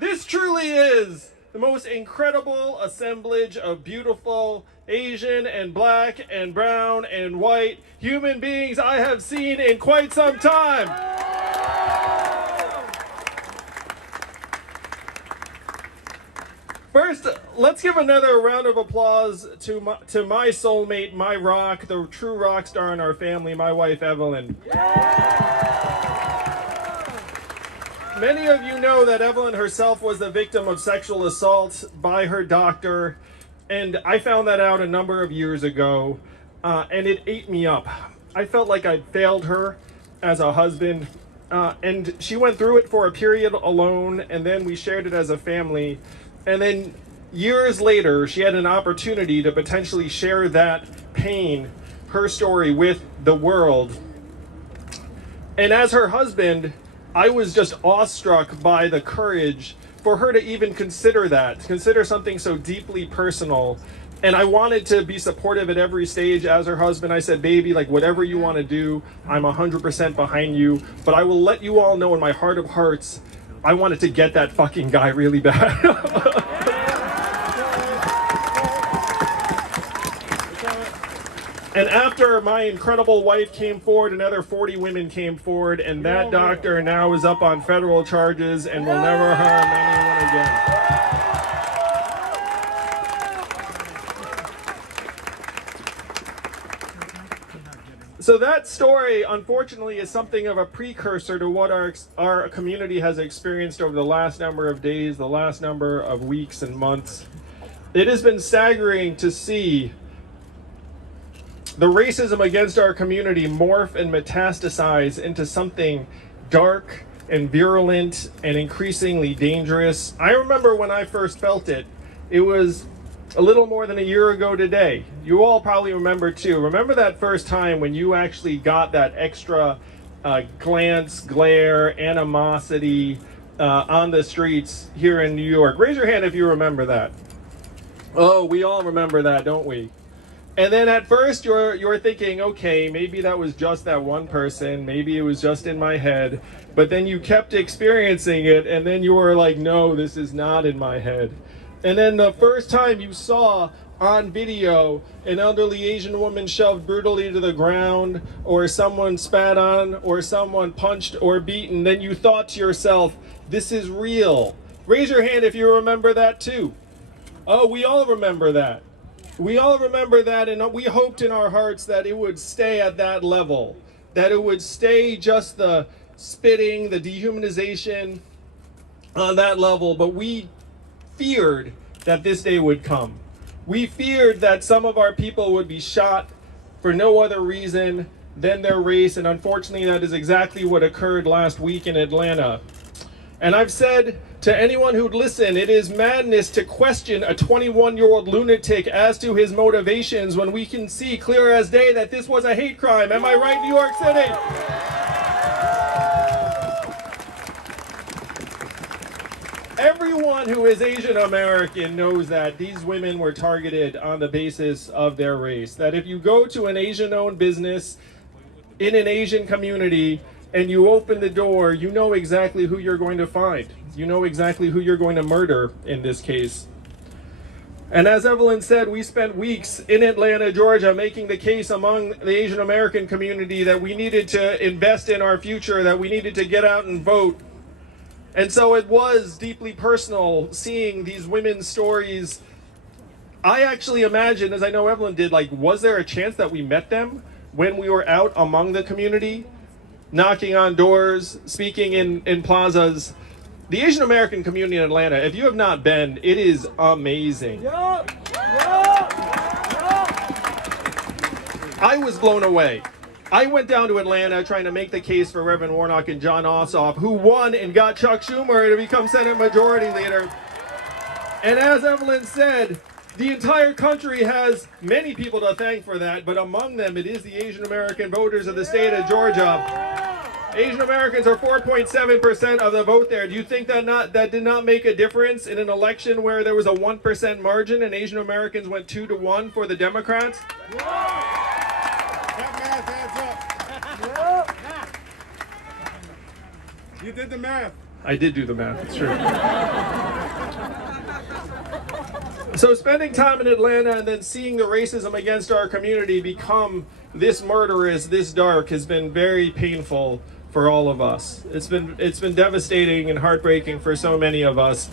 This truly is the most incredible assemblage of beautiful Asian and black and brown and white human beings I have seen in quite some time. First, let's give another round of applause to my soulmate, my rock, the true rock star in our family, my wife, Evelyn. Many of you know that Evelyn herself was the victim of sexual assault by her doctor, and I found that out a number of years ago, and it ate me up. I felt like I'd failed her as a husband, and she went through it for a period alone, and then we shared it as a family, and then years later, she had an opportunity to potentially share that pain, her story, with the world. And as her husband, I was just awestruck by the courage for her to even consider that, consider something so deeply personal. And I wanted to be supportive at every stage as her husband. I said, baby, like whatever you want to do, I'm 100% behind you. But I will let you all know in my heart of hearts, I wanted to get that fucking guy really bad. And after my incredible wife came forward, another 40 women came forward, and that doctor now is up on federal charges and will never harm anyone again. So that story, unfortunately, is something of a precursor to what our community has experienced over the last number of days, the last number of weeks and months. It has been staggering to see the racism against our community morph and metastasize into something dark and virulent and increasingly dangerous. I remember when I first felt it. It was a little more than a year ago today. You all probably remember too. Remember that first time when you actually got that extra glance, glare, animosity on the streets here in New York? Raise your hand if you remember that. Oh, we all remember that, don't we? And then at first you're thinking, okay, maybe that was just that one person, maybe it was just in my head, but then you kept experiencing it, and then you were like, no, this is not in my head. And then the first time you saw on video an elderly Asian woman shoved brutally to the ground, or someone spat on, or someone punched or beaten, then you thought to yourself, this is real. Raise your hand if you remember that too. Oh, we all remember that. We all remember that, and we hoped in our hearts that it would stay at that level, that it would stay just the spitting, the dehumanization on that level, but we feared that this day would come. We feared that some of our people would be shot for no other reason than their race, and unfortunately that is exactly what occurred last week in Atlanta. And I've said to anyone who'd listen, it is madness to question a 21-year-old lunatic as to his motivations when we can see clear as day that this was a hate crime. Am I right, New York City? Everyone who is Asian American knows that these women were targeted on the basis of their race. That if you go to an Asian-owned business in an Asian community, and you open the door, you know exactly who you're going to find. You know exactly who you're going to murder in this case. And as Evelyn said, we spent weeks in Atlanta, Georgia, making the case among the Asian American community that we needed to invest in our future, that we needed to get out and vote. And so it was deeply personal seeing these women's stories. I actually imagined, as I know Evelyn did, like, was there a chance that we met them when we were out among the community? Knocking on doors, speaking in plazas. The Asian American community in Atlanta, if you have not been, it is amazing. I was blown away. I went down to Atlanta trying to make the case for Reverend Warnock and John Ossoff, who won and got Chuck Schumer to become Senate Majority Leader. And as Evelyn said, the entire country has many people to thank for that, but among them it is the Asian American voters of the state of Georgia. Asian Americans are 4.7% of the vote there. Do you think that did not make a difference in an election where there was a 1% margin and Asian Americans went 2-1 for the Democrats? That math adds up. You did the math. I did do the math, it's true. So spending time in Atlanta and then seeing the racism against our community become this murderous, this dark, has been very painful for all of us. It's been devastating and heartbreaking for so many of us.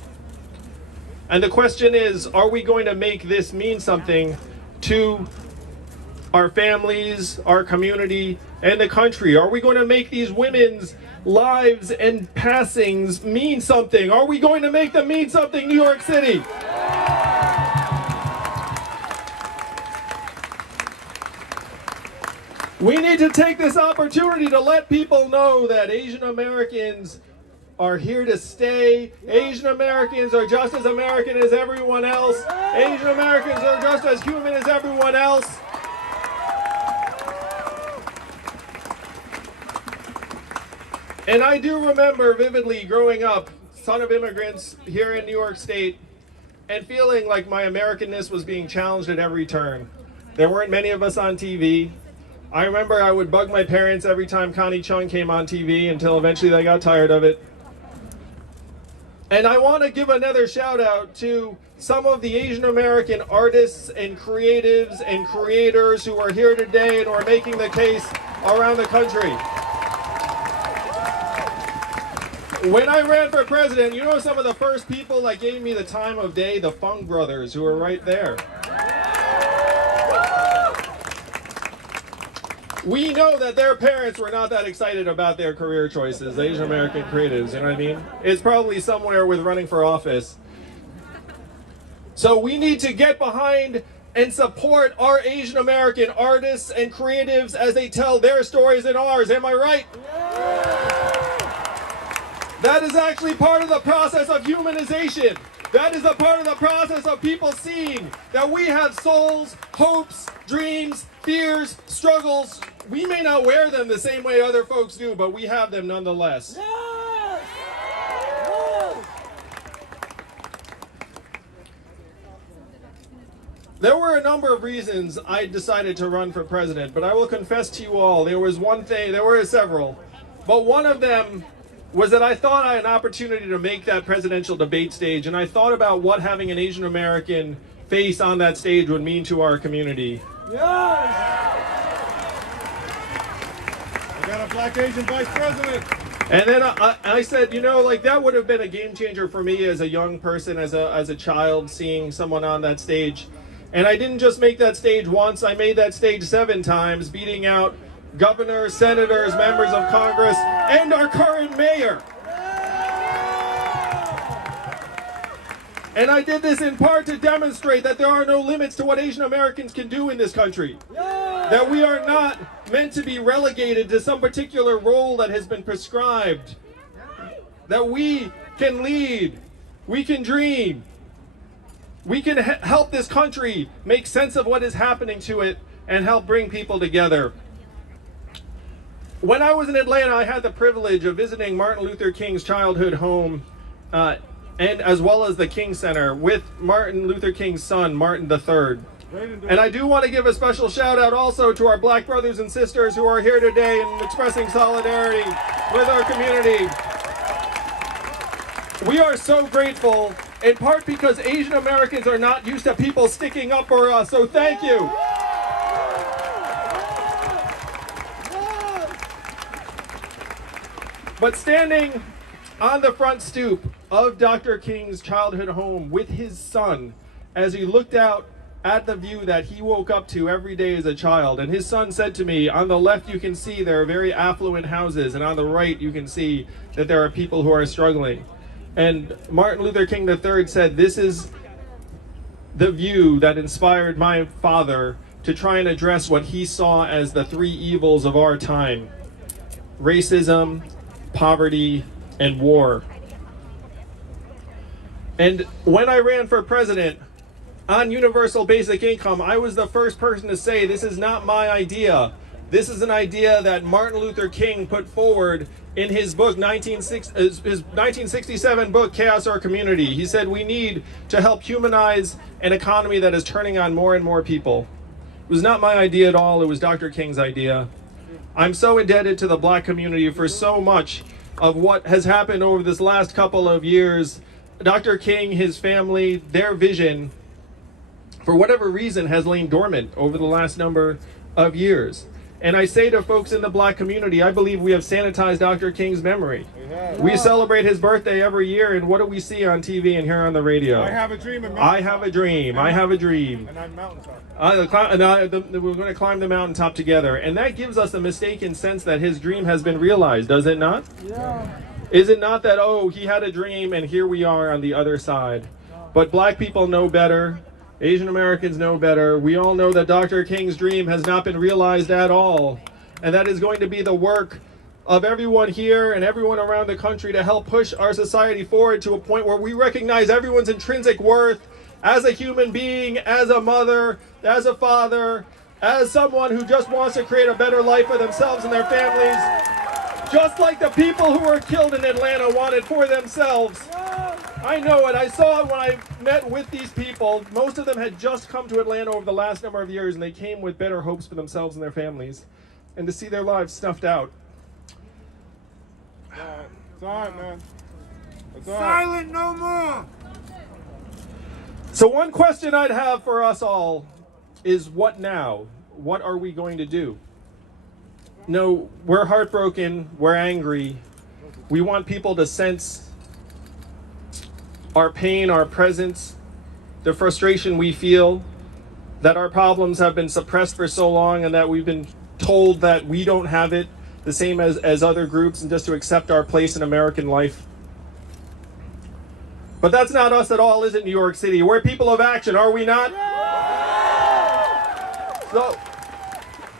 And the question is, are we going to make this mean something to our families, our community, and the country? Are we going to make these women's lives and passings mean something? Are we going to make them mean something, New York City? We need to take this opportunity to let people know that Asian Americans are here to stay. Asian Americans are just as American as everyone else. Asian Americans are just as human as everyone else. And I do remember vividly growing up, son of immigrants here in New York State, and feeling like my Americanness was being challenged at every turn. There weren't many of us on TV. I remember I would bug my parents every time Connie Chung came on TV until eventually they got tired of it. And I want to give another shout out to some of the Asian American artists and creatives and creators who are here today and are making the case around the country. When I ran for president, you know some of the first people that gave me the time of day? The Fung brothers, who are right there. We know that their parents were not that excited about their career choices, Asian American creatives, you know what I mean? It's probably somewhere with running for office. So we need to get behind and support our Asian American artists and creatives as they tell their stories and ours, am I right? That is actually part of the process of humanization. That is a part of the process of people seeing that we have souls, hopes, dreams, fears, struggles. We may not wear them the same way other folks do, but we have them nonetheless. Yes! Yes! There were a number of reasons I decided to run for president, but I will confess to you all, there were several, but one of them was that I thought I had an opportunity to make that presidential debate stage, and I thought about what having an Asian American face on that stage would mean to our community. Yes! We got a black Asian vice president. And then I said, you know, like that would have been a game changer for me as a young person, as a child, seeing someone on that stage. And I didn't just make that stage once, I made that stage 7 times, beating out governors, senators, members of Congress, and our current mayor. And I did this in part to demonstrate that there are no limits to what Asian Americans can do in this country. That we are not meant to be relegated to some particular role that has been prescribed. That we can lead, we can dream, we can help this country make sense of what is happening to it and help bring people together. When I was in Atlanta, I had the privilege of visiting Martin Luther King's childhood home, and as well as the King Center with Martin Luther King's son, Martin III. And I do want to give a special shout out also to our black brothers and sisters who are here today and expressing solidarity with our community. We are so grateful, in part because Asian Americans are not used to people sticking up for us, so thank you. But standing on the front stoop of Dr. King's childhood home with his son, as he looked out at the view that he woke up to every day as a child, and his son said to me, on the left you can see there are very affluent houses, and on the right you can see that there are people who are struggling. And Martin Luther King III said, this is the view that inspired my father to try and address what he saw as the 3 evils of our time: racism, poverty, and war. And when I ran for president on universal basic income, I was the first person to say, this is not my idea. This is an idea that Martin Luther King put forward in his book, his 1967 book, Chaos or Community. He said we need to help humanize an economy that is turning on more and more people. It was not my idea at all, it was Dr. King's idea. I'm so indebted to the black community for so much of what has happened over this last couple of years. Dr. King, his family, their vision, for whatever reason, has lain dormant over the last number of years. And I say to folks in the black community, I believe we have sanitized Dr. King's memory. We celebrate his birthday every year, and what do we see on TV and hear on the radio? I have a dream. I have a dream. I have a dream. And I'm mountaintop. We're going to climb the mountaintop together. And that gives us a mistaken sense that his dream has been realized, does it not? Yeah. Is it not that, oh, he had a dream and here we are on the other side? But black people know better. Asian Americans know better. We all know that Dr. King's dream has not been realized at all. And that is going to be the work of everyone here and everyone around the country to help push our society forward to a point where we recognize everyone's intrinsic worth as a human being, as a mother, as a father, as someone who just wants to create a better life for themselves and their families, just like the people who were killed in Atlanta wanted for themselves. I know it. I saw it when I met with these people. Most of them had just come to Atlanta over the last number of years, and they came with better hopes for themselves and their families. And to see their lives snuffed out. It's all right, man. It's all right. Silent no more. So one question I'd have for us all is, what now? What are we going to do? No, we're heartbroken. We're angry. We want people to sense our pain, our presence, the frustration we feel, that our problems have been suppressed for so long and that we've been told that we don't have it the same as other groups, and just to accept our place in American life. But that's not us at all, is it, New York City? We're people of action, are we not?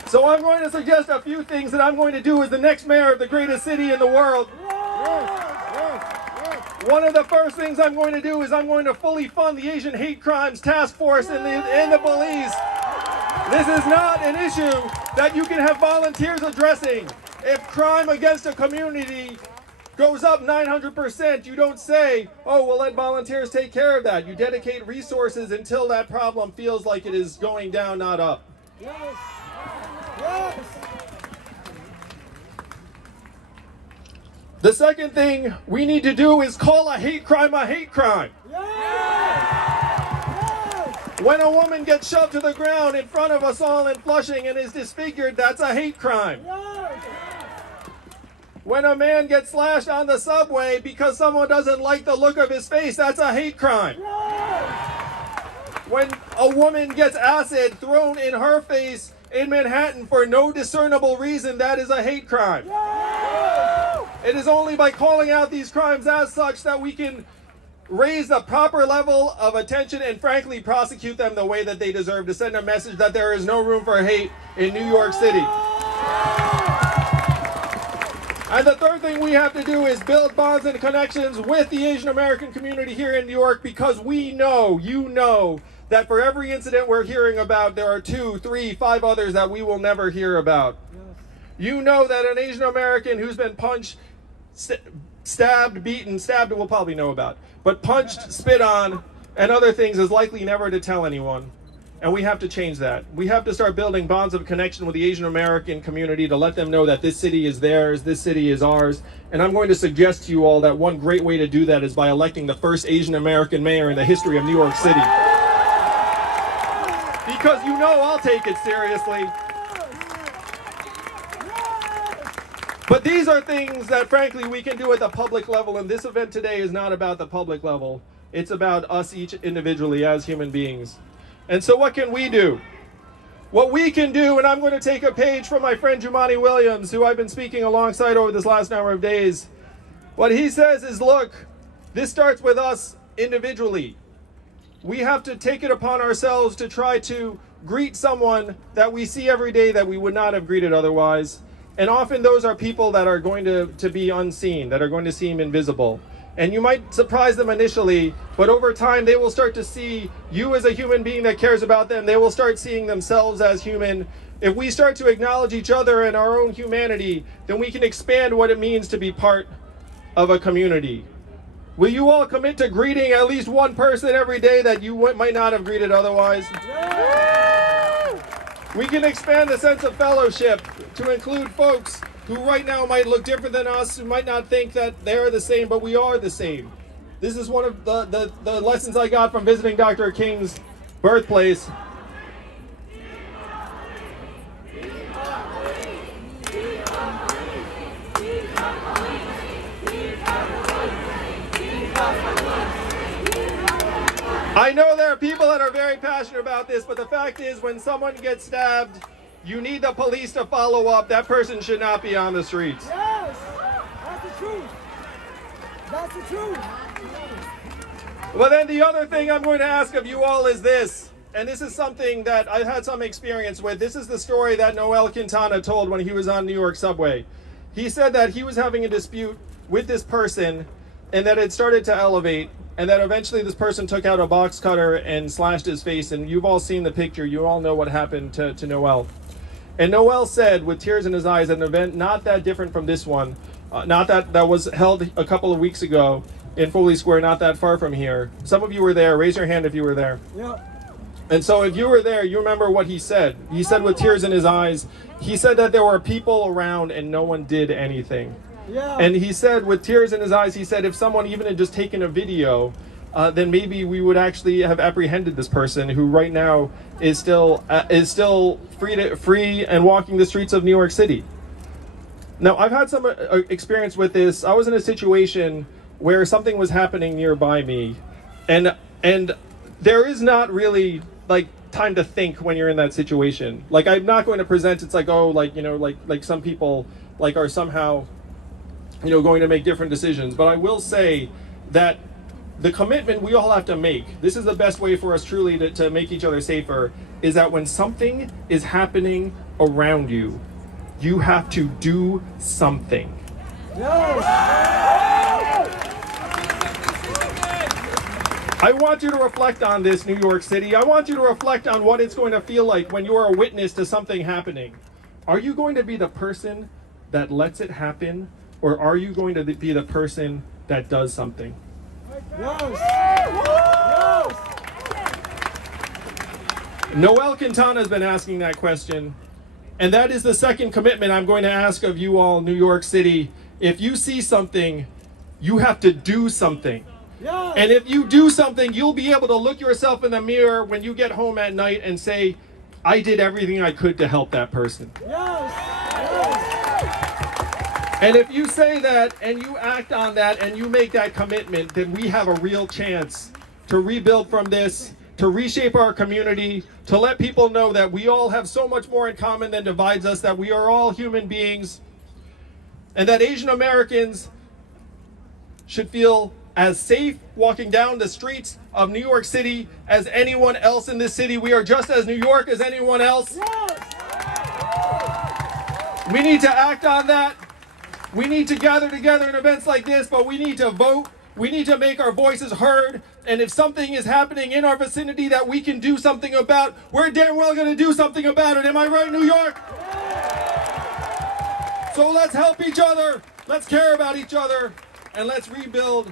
So I'm going to suggest a few things that I'm going to do as the next mayor of the greatest city in the world. One of the first things I'm going to do is I'm going to fully fund the Asian Hate Crimes Task Force in the police. This is not an issue that you can have volunteers addressing. If crime against a community goes up 900%, you don't say, oh, we'll let volunteers take care of that. You dedicate resources until that problem feels like it is going down, not up. Yes. Yes. The second thing we need to do is call a hate crime a hate crime. When a woman gets shoved to the ground in front of us all in Flushing and is disfigured, that's a hate crime. When a man gets slashed on the subway because someone doesn't like the look of his face, that's a hate crime. When a woman gets acid thrown in her face in Manhattan for no discernible reason, that is a hate crime. It is only by calling out these crimes as such that we can raise the proper level of attention and frankly prosecute them the way that they deserve, to send a message that there is no room for hate in New York City. And the third thing we have to do is build bonds and connections with the Asian American community here in New York, because we know, you know, that for every incident we're hearing about, there are 2, 3, 5 others that we will never hear about. You know that an Asian American who's been punched, stabbed, beaten, stabbed we'll probably know about, but punched, spit on, and other things is likely never to tell anyone. And we have to change that. We have to start building bonds of connection with the Asian American community to let them know that this city is theirs, this city is ours. And I'm going to suggest to you all that one great way to do that is by electing the first Asian American mayor in the history of New York City. Because you know I'll take it seriously. But these are things that frankly we can do at the public level, and this event today is not about the public level. It's about us each individually as human beings. And so what can we do? What we can do, and I'm going to take a page from my friend Jumani Williams, who I've been speaking alongside over this last number of days. What he says is, look, this starts with us individually. We have to take it upon ourselves to try to greet someone that we see every day that we would not have greeted otherwise. And often those are people that are going to be unseen, that are going to seem invisible. And you might surprise them initially, but over time they will start to see you as a human being that cares about them. They will start seeing themselves as human. If we start to acknowledge each other and our own humanity, then we can expand what it means to be part of a community. Will you all commit to greeting at least one person every day that you might not have greeted otherwise? We can expand the sense of fellowship to include folks who right now might look different than us, who might not think that they're the same, but we are the same. This is one of the lessons I got from visiting Dr. King's birthplace. I know there are people that are very passionate about this, but the fact is when someone gets stabbed, you need the police to follow up. That person should not be on the streets. Yes, that's the truth. That's the truth. Well, then the other thing I'm going to ask of you all is this, and this is something that I've had some experience with. This is the story that Noel Quintana told when he was on New York subway. He said that he was having a dispute with this person and that it started to elevate, and that eventually this person took out a box cutter and slashed his face, and you've all seen the picture. You all know what happened to Noel. And Noel said, with tears in his eyes, at an event not that different from this one, not that was held a couple of weeks ago in Foley Square, not that far from here. Some of you were there. Raise your hand if you were there. Yeah. And so if you were there, you remember what he said. He said with tears in his eyes, he said that there were people around and no one did anything. Yeah. And he said with tears in his eyes, he said if someone even had just taken a video, then maybe we would actually have apprehended this person who right now is still free and walking the streets of New York City. Now, I've had some experience with this. I was in a situation where something was happening nearby me, and there is not really like time to think when you're in that situation. Like, I'm not going to present it's like, oh, like, you know, like some people like are somehow, you know, going to make different decisions. But I will say that the commitment we all have to make, this is the best way for us truly to make each other safer, is that when something is happening around you, you have to do something. I want you to reflect on this, New York City. I want you to reflect on what it's going to feel like when you are a witness to something happening. Are you going to be the person that lets it happen, or are you going to be the person that does something? Yes. Noel Quintana has been asking that question, and that is the second commitment I'm going to ask of you all, New York City. If you see something, you have to do something. Yes. And if you do something, you'll be able to look yourself in the mirror when you get home at night and say, I did everything I could to help that person. Yes. And if you say that and you act on that and you make that commitment, then we have a real chance to rebuild from this, to reshape our community, to let people know that we all have so much more in common than divides us, that we are all human beings, and that Asian Americans should feel as safe walking down the streets of New York City as anyone else in this city. We are just as New York as anyone else. Yes. We need to act on that. We need to gather together in events like this, but we need to vote. We need to make our voices heard. And if something is happening in our vicinity that we can do something about, we're damn well going to do something about it. Am I right, New York? So let's help each other. Let's care about each other. And let's rebuild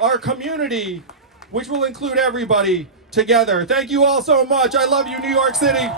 our community, which will include everybody, together. Thank you all so much. I love you, New York City.